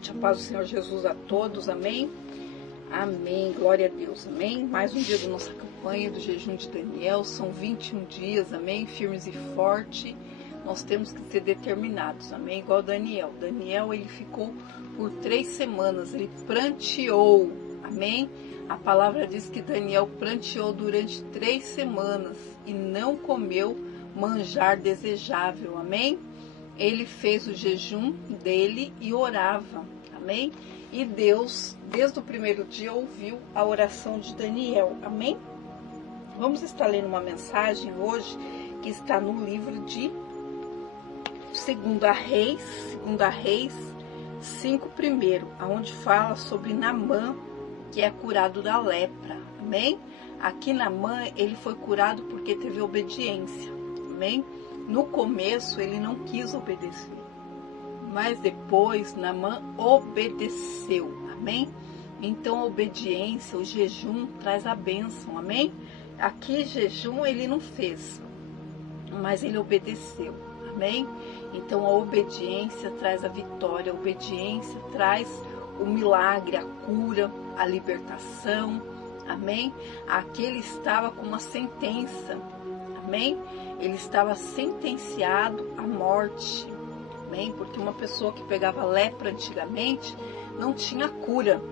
noite, a paz do Senhor Jesus a todos, amém? Amém, glória a Deus, amém? Mais um dia da nossa campanha do jejum de Daniel, são 21 dias, amém? Firmes e fortes, nós temos que ser determinados, amém? Igual Daniel. Daniel, ele ficou por 3 semanas, ele pranteou, amém? A palavra diz que Daniel pranteou durante 3 semanas e não comeu manjar desejável, amém? Ele fez o jejum dele e orava, amém? E Deus, desde o primeiro dia, ouviu a oração de Daniel, amém? Vamos estar lendo uma mensagem hoje que está no livro de 2 Reis 5 primeiro, onde fala sobre Naamã, que é curado da lepra, amém? Aqui Naamã, ele foi curado porque teve obediência, amém? No começo ele não quis obedecer, mas depois Naamã obedeceu, amém? Então a obediência, o jejum traz a bênção, amém? Aqui jejum ele não fez, mas ele obedeceu, amém? Então a obediência traz a vitória, a obediência traz o milagre, a cura, a libertação, amém? Aqui ele estava com uma sentença, amém? Ele estava sentenciado à morte, amém? Porque uma pessoa que pegava lepra antigamente não tinha cura.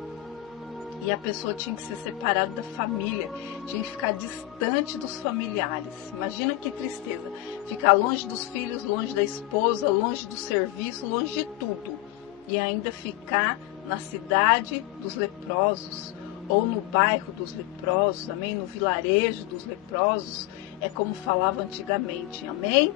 E a pessoa tinha que ser separada da família, tinha que ficar distante dos familiares. Imagina que tristeza, ficar longe dos filhos, longe da esposa, longe do serviço, longe de tudo. E ainda ficar na cidade dos leprosos, ou no bairro dos leprosos, amém? No vilarejo dos leprosos, é como falava antigamente, amém?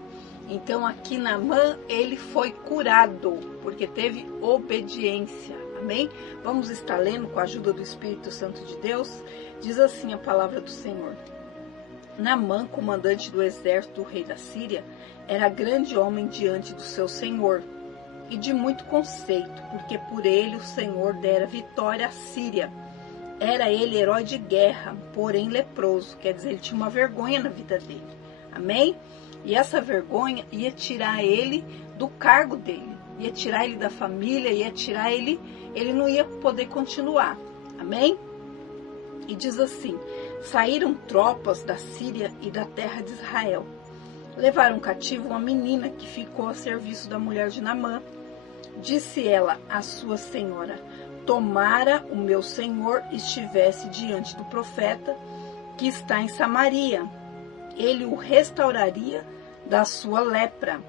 Então aqui Naamã, ele foi curado, porque teve obediência, amém? Vamos estar lendo com a ajuda do Espírito Santo de Deus. Diz assim a palavra do Senhor. Naamã, comandante do exército do rei da Síria, era grande homem diante do seu senhor, e de muito conceito, porque por ele o Senhor dera vitória à Síria. Era ele herói de guerra, porém leproso, quer dizer, ele tinha uma vergonha na vida dele, amém? E essa vergonha ia tirar ele do cargo dele, ia tirar ele da família, ia tirar ele não ia poder continuar, amém? E diz assim, saíram tropas da Síria e da terra de Israel, levaram cativo uma menina que ficou a serviço da mulher de Naamã. Disse ela à sua senhora, tomara o meu senhor estivesse diante do profeta que está em Samaria, ele o restauraria da sua lepra.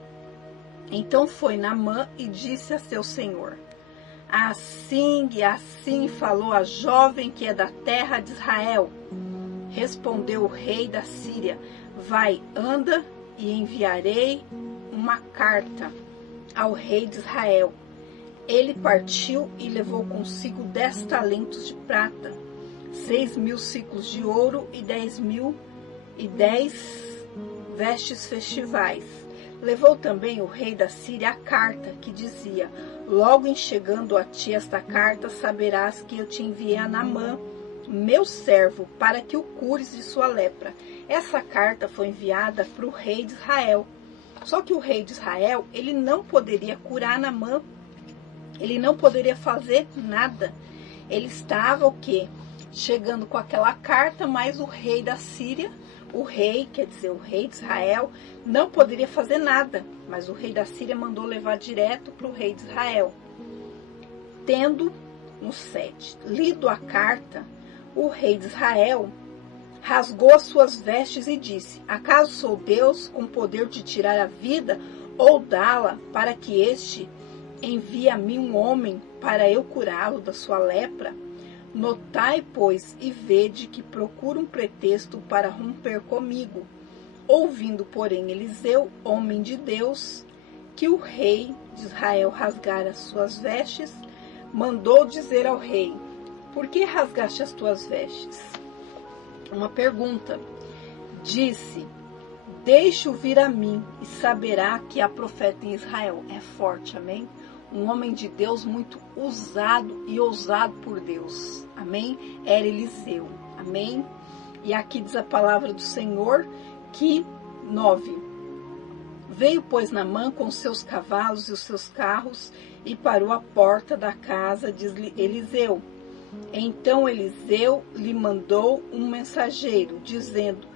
Então foi Naamã e disse a seu senhor, assim e assim falou a jovem que é da terra de Israel. Respondeu o rei da Síria, vai, anda, e enviarei uma carta ao rei de Israel. Ele partiu e levou consigo 10 talentos de prata, 6.000 ciclos de ouro e 10 vestes festivais. Levou também o rei da Síria a carta que dizia, logo em chegando a ti esta carta, saberás que eu te enviei a Naamã, meu servo, para que o cures de sua lepra. Essa carta foi enviada para o rei de Israel. Só que o rei de Israel, ele não poderia curar Naamã, ele não poderia fazer nada. Ele estava o quê? Chegando com aquela carta, mas o rei da Síria, o rei, quer dizer, o rei de Israel, não poderia fazer nada. Mas o rei da Síria mandou levar direto para o rei de Israel. Tendo, no 7, lido a carta, o rei de Israel rasgou as suas vestes e disse, acaso sou Deus com poder de tirar a vida ou dá-la para que este envie a mim um homem para eu curá-lo da sua lepra? Notai, pois, e vede que procura um pretexto para romper comigo. Ouvindo, porém, Eliseu, homem de Deus, que o rei de Israel rasgara as suas vestes, mandou dizer ao rei, por que rasgaste as tuas vestes? Uma pergunta. Disse, deixe-o vir a mim e saberá que há profeta em Israel. É forte, amém? Um homem de Deus muito usado e ousado por Deus, amém? Era Eliseu, amém? E aqui diz a palavra do Senhor que 9. Veio, pois, Naamã com os seus cavalos e os seus carros e parou à porta da casa de Eliseu. Então Eliseu lhe mandou um mensageiro, dizendo: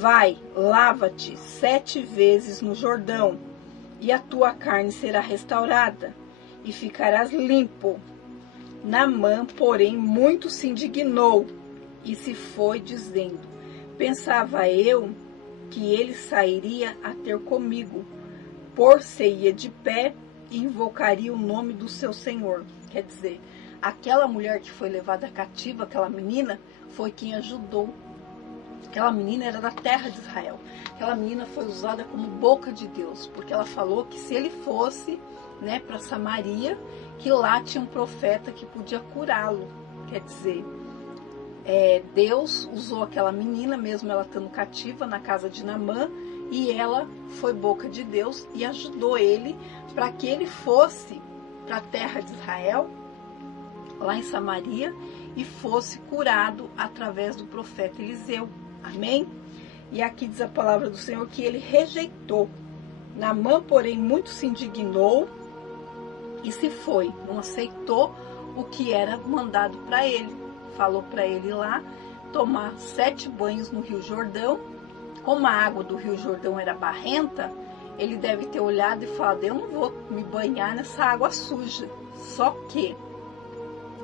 vai, lava-te 7 vezes no Jordão, e a tua carne será restaurada, e ficarás limpo. Naamã, porém, muito se indignou, e se foi, dizendo: pensava eu que ele sairia a ter comigo, por-se-ia de pé e invocaria o nome do seu Senhor. Quer dizer, aquela mulher que foi levada cativa, aquela menina, foi quem ajudou. Aquela menina era da terra de Israel. Aquela menina foi usada como boca de Deus, porque ela falou que se ele fosse, né, para Samaria, que lá tinha um profeta que podia curá-lo. Quer dizer, Deus usou aquela menina, mesmo ela estando cativa na casa de Naamã, e ela foi boca de Deus e ajudou ele para que ele fosse para a terra de Israel, lá em Samaria, e fosse curado através do profeta Eliseu. Amém? E aqui diz a palavra do Senhor que ele rejeitou. Naamã, porém, muito se indignou e se foi. Não aceitou o que era mandado para ele. Falou para ele lá tomar 7 banhos no Rio Jordão. Como a água do Rio Jordão era barrenta, ele deve ter olhado e falado: eu não vou me banhar nessa água suja. Só que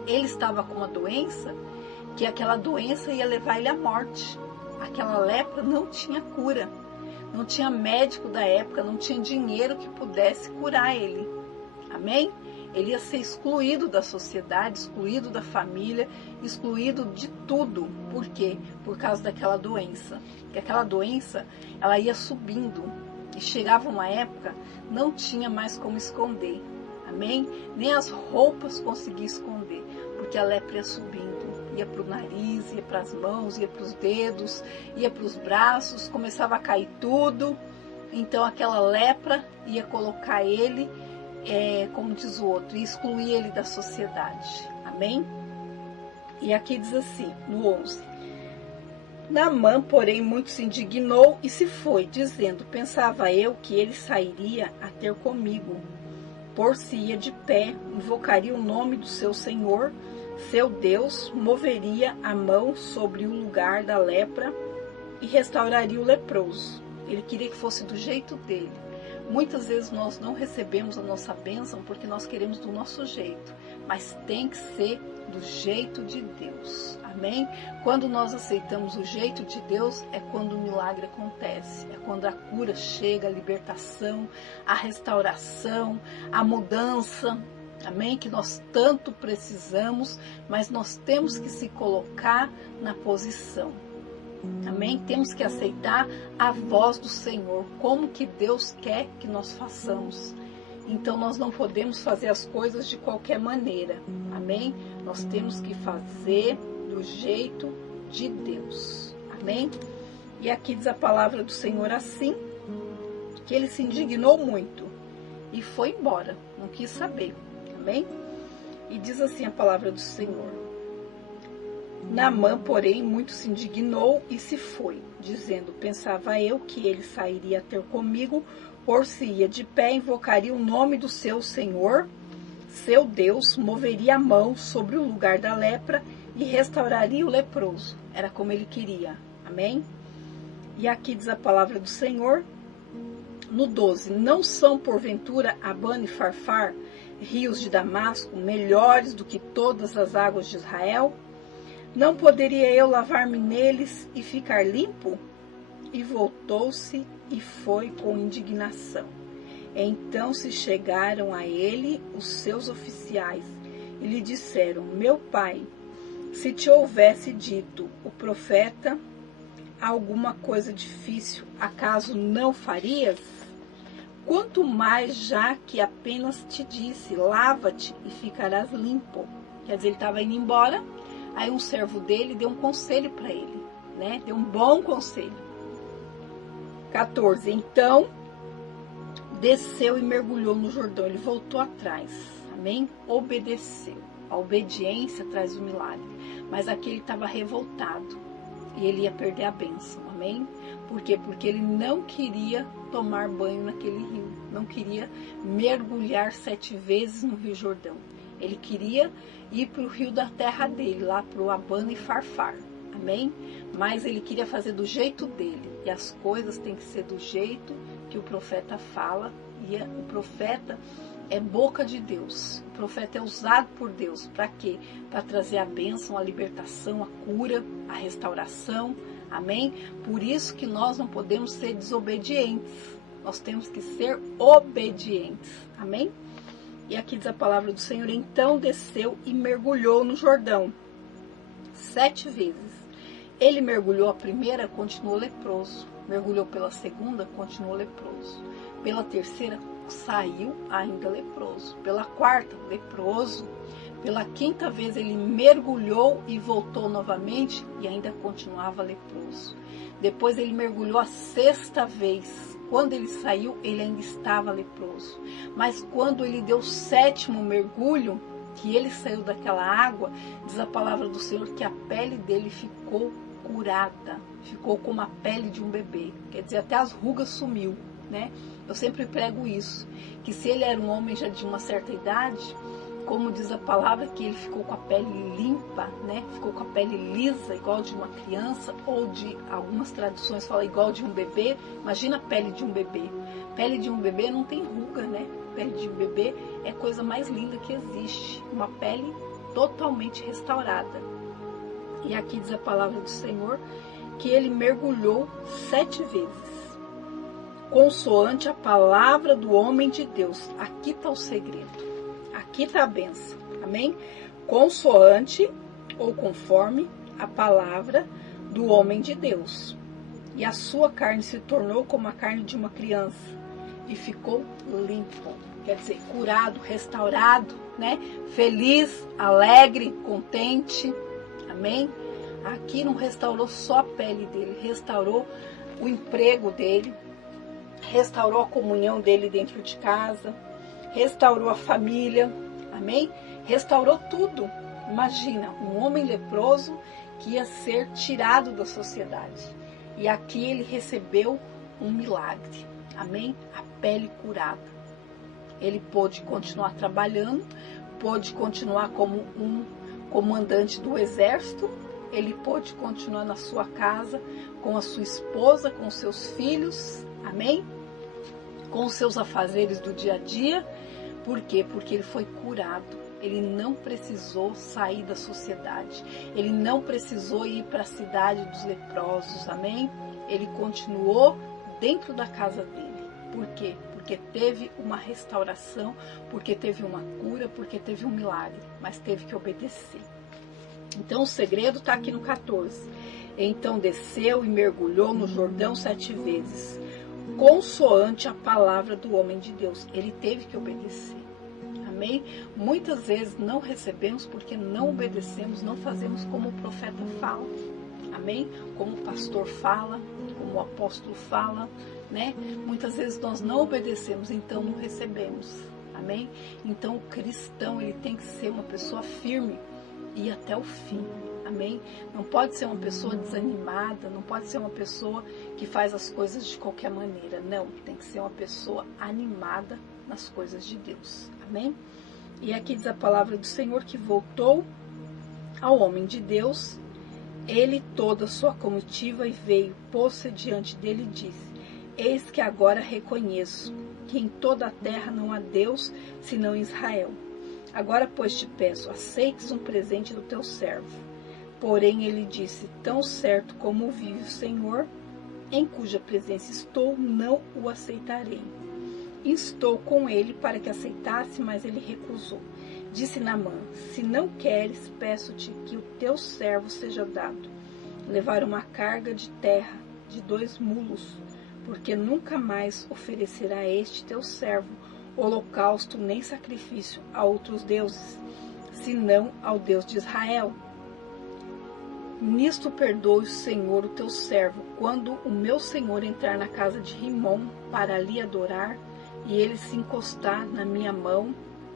ele estava com uma doença, que aquela doença ia levar ele à morte. Aquela lepra não tinha cura, não tinha médico da época, não tinha dinheiro que pudesse curar ele. Amém? Ele ia ser excluído da sociedade, excluído da família, excluído de tudo. Por quê? Por causa daquela doença. Porque aquela doença, ela ia subindo. E chegava uma época, não tinha mais como esconder. Amém? Nem as roupas conseguia esconder. Porque a lepra ia subindo. Ia para o nariz, ia para as mãos, ia para os dedos, ia para os braços. Começava a cair tudo. Então aquela lepra ia colocar ele... como diz o outro, e excluir ele da sociedade. Amém? E aqui diz assim, no 11. Naamã, porém, muito se indignou e se foi, dizendo: pensava eu que ele sairia a ter comigo, por-se-ia de pé, invocaria o nome do seu Senhor, seu Deus, moveria a mão sobre o lugar da lepra e restauraria o leproso. Ele queria que fosse do jeito dele. Muitas vezes nós não recebemos a nossa bênção porque nós queremos do nosso jeito, mas tem que ser do jeito de Deus. Amém? Quando nós aceitamos o jeito de Deus, é quando o milagre acontece, é quando a cura chega, a libertação, a restauração, a mudança. Amém? Que nós tanto precisamos, mas nós temos que se colocar na posição. Amém? Temos que aceitar a voz do Senhor, como que Deus quer que nós façamos. Então nós não podemos fazer as coisas de qualquer maneira. Amém? Nós temos que fazer do jeito de Deus. Amém? E aqui diz a palavra do Senhor assim, que ele se indignou muito e foi embora, não quis saber. Amém? E diz assim a palavra do Senhor: Naamã, porém, muito se indignou e se foi, dizendo: pensava eu que ele sairia a ter comigo, por-se-ia de pé, invocaria o nome do seu Senhor, seu Deus, moveria a mão sobre o lugar da lepra e restauraria o leproso. Era como ele queria. Amém? E aqui diz a palavra do Senhor, no 12: não são porventura Abana e Farfar, rios de Damasco, melhores do que todas as águas de Israel? Não poderia eu lavar-me neles e ficar limpo? E voltou-se e foi com indignação. Então se chegaram a ele os seus oficiais e lhe disseram: meu pai, se te houvesse dito o profeta alguma coisa difícil, acaso não farias? Quanto mais já que apenas te disse: lava-te e ficarás limpo. Quer dizer, ele estava indo embora. Aí um servo dele deu um conselho para ele, né? Deu um bom conselho. 14. Então, desceu e mergulhou no Jordão. Ele voltou atrás. Amém? Obedeceu. A obediência traz o milagre. Mas aqui ele estava revoltado. E ele ia perder a bênção. Amém? Por quê? Porque ele não queria tomar banho naquele rio, não queria mergulhar 7 vezes no Rio Jordão. Ele queria ir para o rio da terra dele, lá para o Abana e Farfar, amém? Mas ele queria fazer do jeito dele, e as coisas têm que ser do jeito que o profeta fala, e o profeta é boca de Deus, o profeta é usado por Deus, para quê? Para trazer a bênção, a libertação, a cura, a restauração, amém? Por isso que nós não podemos ser desobedientes, nós temos que ser obedientes, amém? E aqui diz a palavra do Senhor, então desceu e mergulhou no Jordão 7 vezes. Ele mergulhou a primeira, continuou leproso. Mergulhou pela segunda, continuou leproso. Pela terceira, saiu ainda leproso. Pela quarta, leproso. Pela quinta vez, ele mergulhou e voltou novamente e ainda continuava leproso. Depois ele mergulhou a 6ª vez. Quando ele saiu, ele ainda estava leproso. Mas quando ele deu o 7º mergulho, que ele saiu daquela água, diz a palavra do Senhor que a pele dele ficou curada, ficou como a pele de um bebê, quer dizer, até as rugas sumiu, né? Eu sempre prego isso, que se ele era um homem já de uma certa idade, como diz a palavra, que ele ficou com a pele limpa, né? Ficou com a pele lisa, igual de uma criança, ou de algumas traduções fala igual de um bebê. Imagina a pele de um bebê. Pele de um bebê não tem ruga, né? Pele de um bebê é a coisa mais linda que existe, uma pele totalmente restaurada. E aqui diz a palavra do Senhor que ele mergulhou 7 vezes, consoante a palavra do homem de Deus. Aqui está o segredo, aqui está a bênção, amém? Consoante ou conforme a palavra do homem de Deus. E a sua carne se tornou como a carne de uma criança e ficou limpo, quer dizer, curado, restaurado, né? Feliz, alegre, contente, amém? Aqui não restaurou só a pele dele, restaurou o emprego dele, restaurou a comunhão dele dentro de casa, restaurou a família, amém? Restaurou tudo. Imagina, um homem leproso que ia ser tirado da sociedade. E aqui ele recebeu um milagre, amém? A pele curada. Ele pôde continuar trabalhando, pôde continuar como um comandante do exército, ele pôde continuar na sua casa, com a sua esposa, com seus filhos, amém? Com os seus afazeres do dia a dia. Por quê? Porque ele foi curado. Ele não precisou sair da sociedade. Ele não precisou ir para a cidade dos leprosos, amém? Ele continuou dentro da casa dele. Por quê? Porque teve uma restauração, porque teve uma cura, porque teve um milagre, mas teve que obedecer. Então o segredo está aqui no 14. Então desceu e mergulhou no Jordão 7 vezes, consoante a palavra do homem de Deus. Ele teve que obedecer. Amém? Muitas vezes não recebemos porque não obedecemos, não fazemos como o profeta fala. Amém? Como o pastor fala, como o apóstolo fala, né? Muitas vezes nós não obedecemos, então não recebemos. Amém? Então o cristão, ele tem que ser uma pessoa firme e até o fim. Amém? Não pode ser uma pessoa desanimada, não pode ser uma pessoa que faz as coisas de qualquer maneira. Não, tem que ser uma pessoa animada nas coisas de Deus. Amém? E aqui diz a palavra do Senhor que voltou ao homem de Deus, ele toda a sua comitiva, e veio, pôs-se diante dele e disse: eis que agora reconheço que em toda a terra não há Deus senão em Israel. Agora, pois, te peço, aceites um presente do teu servo. Porém, ele disse: tão certo como vive o Senhor, em cuja presença estou, não o aceitarei. Instou com ele para que aceitasse, mas ele recusou. Disse Naamã: se não queres, peço-te que o teu servo seja dado levar uma carga de terra de 2 mulos, porque nunca mais oferecerá este teu servo holocausto nem sacrifício a outros deuses, senão ao Deus de Israel. Nisto perdoe o Senhor o teu servo, quando o meu senhor entrar na casa de Rimom para ali adorar, e ele se encostar na minha mão,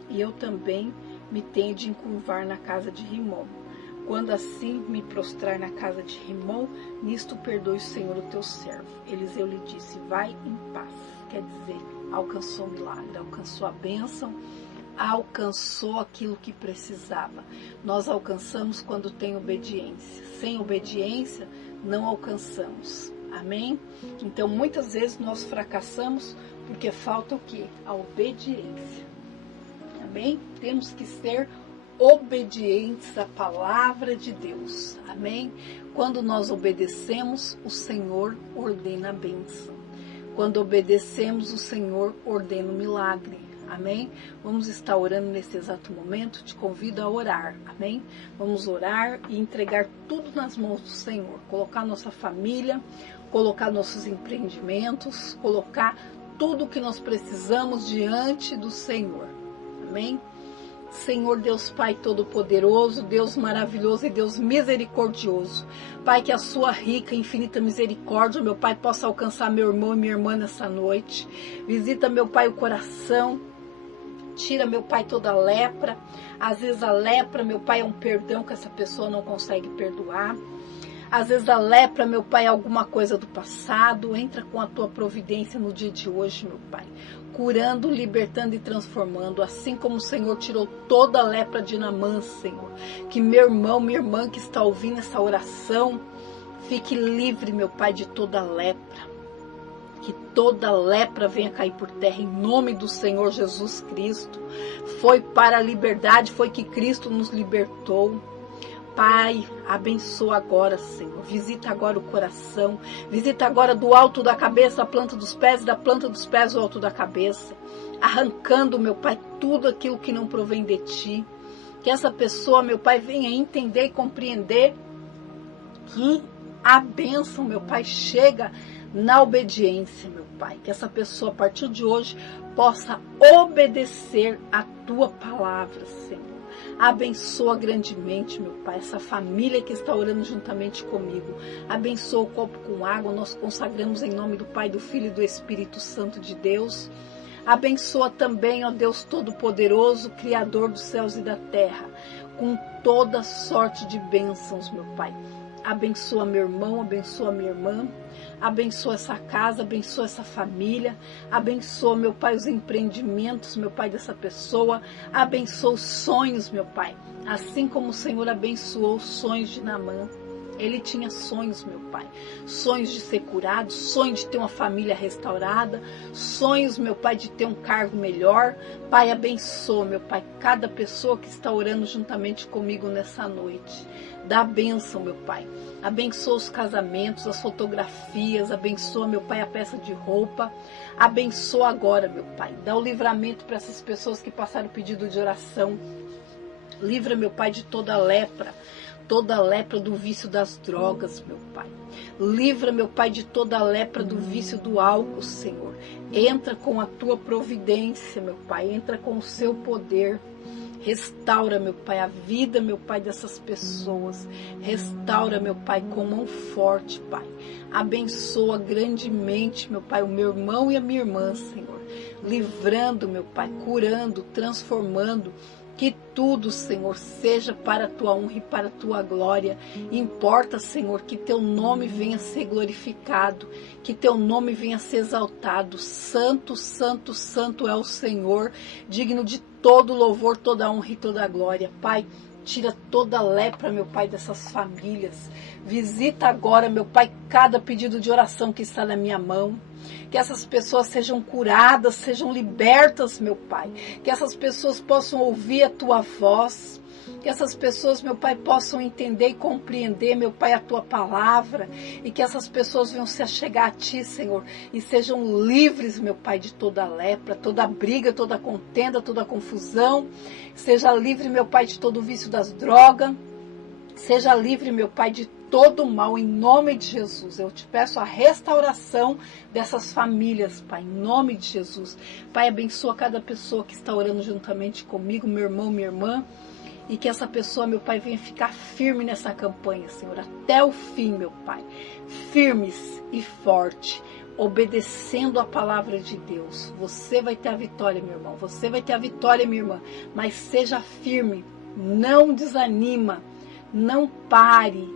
e eu também me tenho de encurvar na casa de Rimom. Quando assim me prostrar na casa de Rimon, nisto perdoe o Senhor o teu servo. Eliseu lhe disse, vai em paz. Quer dizer, alcançou o milagre, alcançou a bênção, alcançou aquilo que precisava. Nós alcançamos quando tem obediência. Sem obediência, não alcançamos. Amém? Então, muitas vezes nós fracassamos porque falta o quê? A obediência. Amém? Temos que ser obedientes à palavra de Deus. Amém? Quando nós obedecemos, o Senhor ordena a bênção. Quando obedecemos, o Senhor ordena o milagre. Amém? Vamos estar orando nesse exato momento. Te convido a orar. Amém? Vamos orar e entregar tudo nas mãos do Senhor. Colocar nossa família, colocar nossos empreendimentos, colocar tudo que nós precisamos diante do Senhor. Amém? Senhor Deus Pai Todo-Poderoso, Deus maravilhoso e Deus misericordioso. Pai, que a sua rica e infinita misericórdia, meu Pai, possa alcançar meu irmão e minha irmã nessa noite. Visita, meu Pai, o coração. Tira, meu Pai, toda a lepra. Às vezes a lepra, meu Pai, é um perdão que essa pessoa não consegue perdoar. Às vezes a lepra, meu Pai, é alguma coisa do passado. Entra com a tua providência no dia de hoje, meu Pai. Curando, libertando e transformando. Assim como o Senhor tirou toda a lepra de Naamã, Senhor. Que meu irmão, minha irmã que está ouvindo essa oração, fique livre, meu Pai, de toda a lepra. Que toda lepra venha cair por terra em nome do Senhor Jesus Cristo. Foi para a liberdade, foi que Cristo nos libertou. Pai, abençoa agora, Senhor. Visita agora o coração. Visita agora do alto da cabeça a planta dos pés, da planta dos pés ao alto da cabeça. Arrancando, meu Pai, tudo aquilo que não provém de Ti. Que essa pessoa, meu Pai, venha entender e compreender que a bênção, meu Pai, chega na obediência, meu Pai. Que essa pessoa, a partir de hoje, possa obedecer a Tua palavra, Senhor. Abençoa grandemente, meu Pai, essa família que está orando juntamente comigo. Abençoa o copo com água, nós consagramos em nome do Pai, do Filho e do Espírito Santo de Deus. Abençoa também, ó Deus Todo-Poderoso, Criador dos céus e da terra, com toda sorte de bênçãos, meu Pai. Abençoa meu irmão, abençoa minha irmã. Abençoa essa casa, abençoa essa família, abençoa, meu Pai, os empreendimentos, meu Pai, dessa pessoa, abençoa os sonhos, meu Pai, assim como o Senhor abençoou os sonhos de Naamã. Ele tinha sonhos, meu Pai, sonhos de ser curado, sonhos de ter uma família restaurada, sonhos, meu Pai, de ter um cargo melhor. Pai, abençoa, meu Pai, cada pessoa que está orando juntamente comigo nessa noite. Dá bênção, meu Pai. Abençoa os casamentos, as fotografias, abençoa, meu Pai, a peça de roupa. Abençoa agora, meu Pai. Dá o livramento para essas pessoas que passaram o pedido de oração. Livra, meu Pai, de toda lepra do vício das drogas, meu Pai. Livra, meu Pai, de toda a lepra do vício do álcool, Senhor. Entra com a tua providência, meu Pai. Entra com o seu poder. Restaura, meu Pai, a vida, meu Pai, dessas pessoas. Restaura, meu Pai, com mão forte, Pai. Abençoa grandemente, meu Pai, o meu irmão e a minha irmã, Senhor. Livrando, meu Pai, curando, transformando. Que tudo, Senhor, seja para a tua honra e para a tua glória. Importa, Senhor, que teu nome venha a ser glorificado, que teu nome venha a ser exaltado. Santo, santo, santo é o Senhor, digno de todo louvor, toda honra e toda glória. Pai, tira toda a lepra, meu Pai, dessas famílias. Visita agora, meu Pai, cada pedido de oração que está na minha mão. Que essas pessoas sejam curadas, sejam libertas, meu Pai. Que essas pessoas possam ouvir a Tua voz. Que essas pessoas, meu Pai, possam entender e compreender, meu Pai, a Tua palavra. E que essas pessoas venham se achegar a Ti, Senhor. E sejam livres, meu Pai, de toda lepra, toda briga, toda contenda, toda confusão. Seja livre, meu Pai, de todo o vício das drogas. Seja livre, meu Pai, de todo o mal, em nome de Jesus. Eu te peço a restauração dessas famílias, Pai, em nome de Jesus. Pai, abençoa cada pessoa que está orando juntamente comigo, meu irmão, minha irmã, e que essa pessoa, meu Pai, venha ficar firme nessa campanha, Senhor, até o fim, meu Pai. Firmes e forte, obedecendo a palavra de Deus. Você vai ter a vitória, meu irmão. Você vai ter a vitória, minha irmã. Mas seja firme, não desanima. Não pare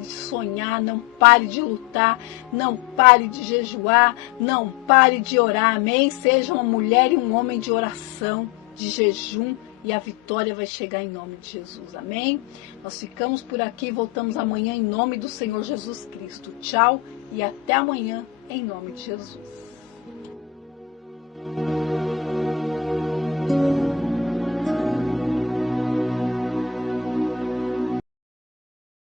de sonhar, não pare de lutar, não pare de jejuar, não pare de orar, amém? Seja uma mulher e um homem de oração, de jejum, e a vitória vai chegar em nome de Jesus, amém? Nós ficamos por aqui, voltamos amanhã em nome do Senhor Jesus Cristo. Tchau e até amanhã em nome de Jesus.